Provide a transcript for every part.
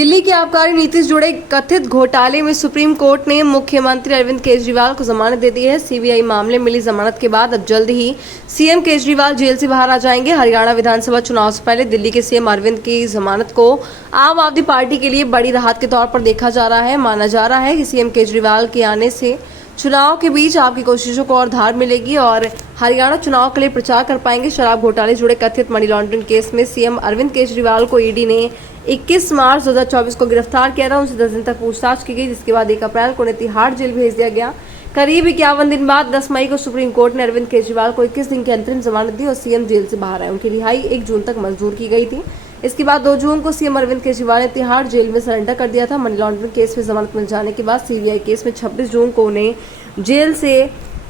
दिल्ली की आबकारी नीति से जुड़े कथित घोटाले में सुप्रीम कोर्ट ने मुख्यमंत्री अरविंद केजरीवाल को जमानत दे दी है। सीबीआई मामले में मिली जमानत के बाद अब जल्द ही सीएम केजरीवाल जेल से बाहर आ जाएंगे। हरियाणा विधानसभा चुनाव से पहले दिल्ली के सीएम अरविंद की जमानत को आम आदमी पार्टी के लिए बड़ी राहत के तौर पर देखा जा रहा है। माना जा रहा है कि सीएम केजरीवाल के आने से चुनाव के बीच आपकी कोशिशों को और धार मिलेगी और हरियाणा चुनाव के लिए प्रचार कर पाएंगे। शराब घोटाले जुड़े कथित मनी लॉन्ड्रिंग केस में सीएम अरविंद केजरीवाल को ईडी ने 21 मार्च 2024 को गिरफ्तार किया था। उनसे 10 दिन तक पूछताछ की गई, जिसके बाद 1 अप्रैल को उन्हें तिहाड़ जेल भेज दिया गया। करीब 51 दिन बाद 10 मई को सुप्रीम कोर्ट ने अरविंद केजरीवाल को 21 दिन की अंतरिम जमानत दी और सीएम जेल से बाहर आए। उनकी रिहाई 1 जून तक मंजूर की गई थी। इसके बाद 2 जून को सीएम अरविंद केजरीवाल ने तिहाड़ जेल में सरेंडर कर दिया था। मनी लॉन्ड्रिंग केस में जमानत मिल जाने के बाद सीबीआई केस में 26 जून को उन्हें जेल से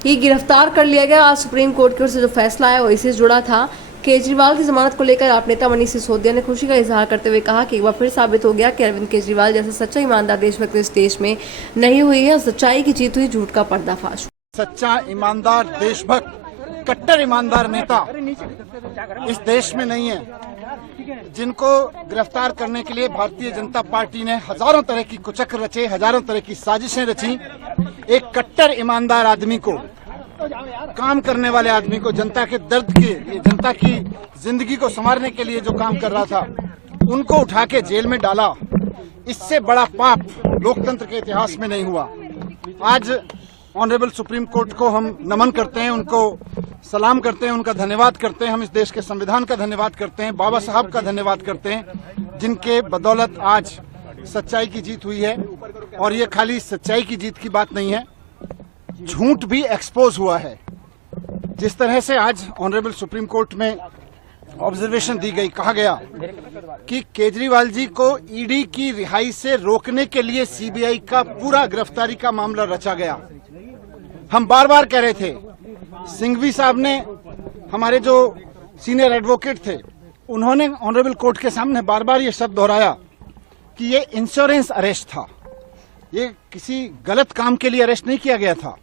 ही गिरफ्तार कर लिया गया। आज सुप्रीम कोर्ट की ओर से जो फैसला आया वो इसी से जुड़ा था। केजरीवाल की जमानत को लेकर आप नेता मनीष सिसोदिया ने खुशी का इजहार करते हुए कहा कि एक बार फिर साबित हो गया कि अरविंद केजरीवाल जैसे सच्चा ईमानदार देशभक्त इस देश में नहीं हुई है। सच्चाई की जीत हुई, झूठ का पर्दाफाश। सच्चा ईमानदार देशभक्त कट्टर ईमानदार नेता इस देश में नहीं है। जिनको गिरफ्तार करने के लिए भारतीय जनता पार्टी ने हजारों तरह की कुचक्र रचे, हजारों तरह की साजिशें रची। एक कट्टर ईमानदार आदमी को, काम करने वाले आदमी को, जनता के दर्द के, जनता की जिंदगी को संवारने के लिए जो काम कर रहा था, उनको उठा के जेल में डाला। इससे बड़ा पाप लोकतंत्र के इतिहास में नहीं हुआ। आज ऑनरेबल सुप्रीम कोर्ट को हम नमन करते हैं, उनको सलाम करते हैं, उनका धन्यवाद करते हैं। हम इस देश के संविधान का धन्यवाद करते हैं, बाबा साहब का धन्यवाद करते हैं, जिनके बदौलत आज सच्चाई की जीत हुई है। और ये खाली सच्चाई की जीत की बात नहीं है, झूठ भी एक्सपोज हुआ है। जिस तरह से आज ऑनरेबल सुप्रीम कोर्ट में ऑब्जर्वेशन दी गई, कहा गया कि केजरीवाल जी को ईडी की रिहाई से रोकने के लिए सीबीआई का पूरा गिरफ्तारी का मामला रचा गया। हम बार बार कह रहे थे, सिंघवी साहब ने, हमारे जो सीनियर एडवोकेट थे, उन्होंने ऑनरेबल कोर्ट के सामने बार बार ये शब्द दोहराया कि ये इंश्योरेंस अरेस्ट था। ये किसी गलत काम के लिए अरेस्ट नहीं किया गया था,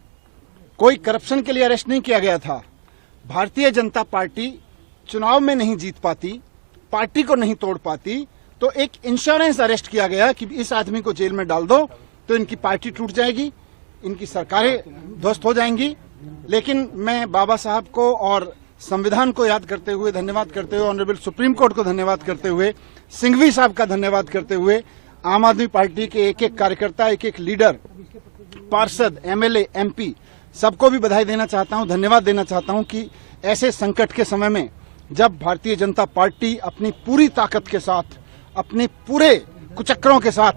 कोई करप्शन के लिए अरेस्ट नहीं किया गया था। भारतीय जनता पार्टी चुनाव में नहीं जीत पाती, पार्टी को नहीं तोड़ पाती, तो एक इंश्योरेंस अरेस्ट किया गया कि इस आदमी को जेल में डाल दो तो इनकी पार्टी टूट जाएगी, इनकी सरकारें ध्वस्त हो जाएंगी। लेकिन मैं बाबा साहब को और संविधान को याद करते हुए, धन्यवाद करते हुए, ऑनरेबल सुप्रीम कोर्ट को धन्यवाद करते हुए, सिंघवी साहब का धन्यवाद करते हुए, आम आदमी पार्टी के एक एक कार्यकर्ता, एक एक लीडर, पार्षद, एमएलए, एमपी, सबको भी बधाई देना चाहता हूं, धन्यवाद देना चाहता हूं कि ऐसे संकट के समय में जब भारतीय जनता पार्टी अपनी पूरी ताकत के साथ, अपने पूरे कुचक्रों के साथ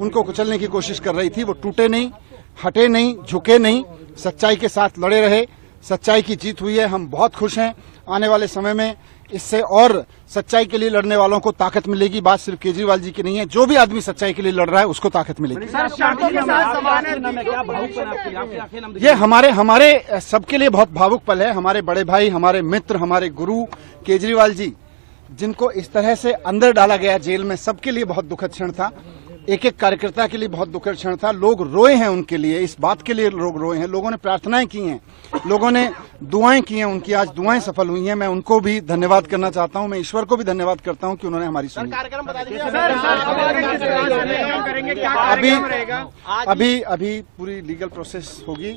उनको कुचलने की कोशिश कर रही थी, वो टूटे नहीं, हटे नहीं, झुके नहीं, सच्चाई के साथ लड़े रहे। सच्चाई की जीत हुई है, हम बहुत खुश हैं। आने वाले समय में इससे और सच्चाई के लिए लड़ने वालों को ताकत मिलेगी। बात सिर्फ केजरीवाल जी की नहीं है, जो भी आदमी सच्चाई के लिए लड़ रहा है उसको ताकत मिलेगी। ये हमारे सबके लिए बहुत भावुक पल है। हमारे बड़े भाई, हमारे मित्र, हमारे गुरु केजरीवाल जी, जिनको इस तरह से अंदर डाला गया जेल में, सबके लिए बहुत दुखद क्षण था। एक एक कार्यकर्ता के लिए बहुत दुखद क्षण था। लोग रोए हैं उनके लिए, इस बात के लिए लोग रोए हैं। लोगों ने प्रार्थनाएं की हैं, लोगों ने दुआएं की हैं, उनकी आज दुआएं सफल हुई हैं। मैं उनको भी धन्यवाद करना चाहता हूं। मैं ईश्वर को भी धन्यवाद करता हूं कि उन्होंने हमारी सुनी। अभी पूरी लीगल प्रोसेस होगी।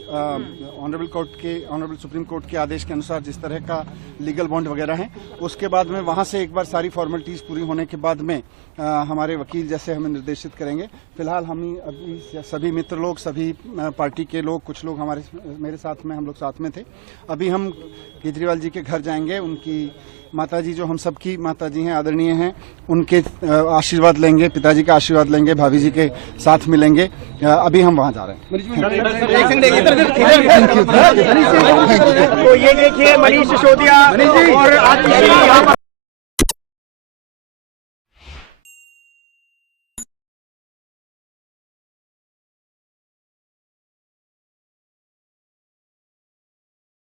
ऑनरेबल सुप्रीम कोर्ट के आदेश के अनुसार जिस तरह का लीगल बॉन्ड वगैरह है, उसके बाद में वहां से एक बार सारी फॉर्मेलिटीज पूरी होने के बाद में हमारे वकील जैसे हमें निर्देशित करेंगे। फिलहाल हम अभी सभी मित्र लोग, सभी पार्टी के लोग, कुछ लोग मेरे साथ में, हम लोग साथ में थे। अभी हम केजरीवाल जी के घर जाएंगे। उनकी माताजी, जो हम सबकी माताजी हैं, आदरणीय हैं, उनके आशीर्वाद लेंगे, पिताजी का आशीर्वाद लेंगे, भाभी जी के साथ मिलेंगे। अभी हम वहां जा रहे हैं। तो ये देखिए मनीष सिसोदिया और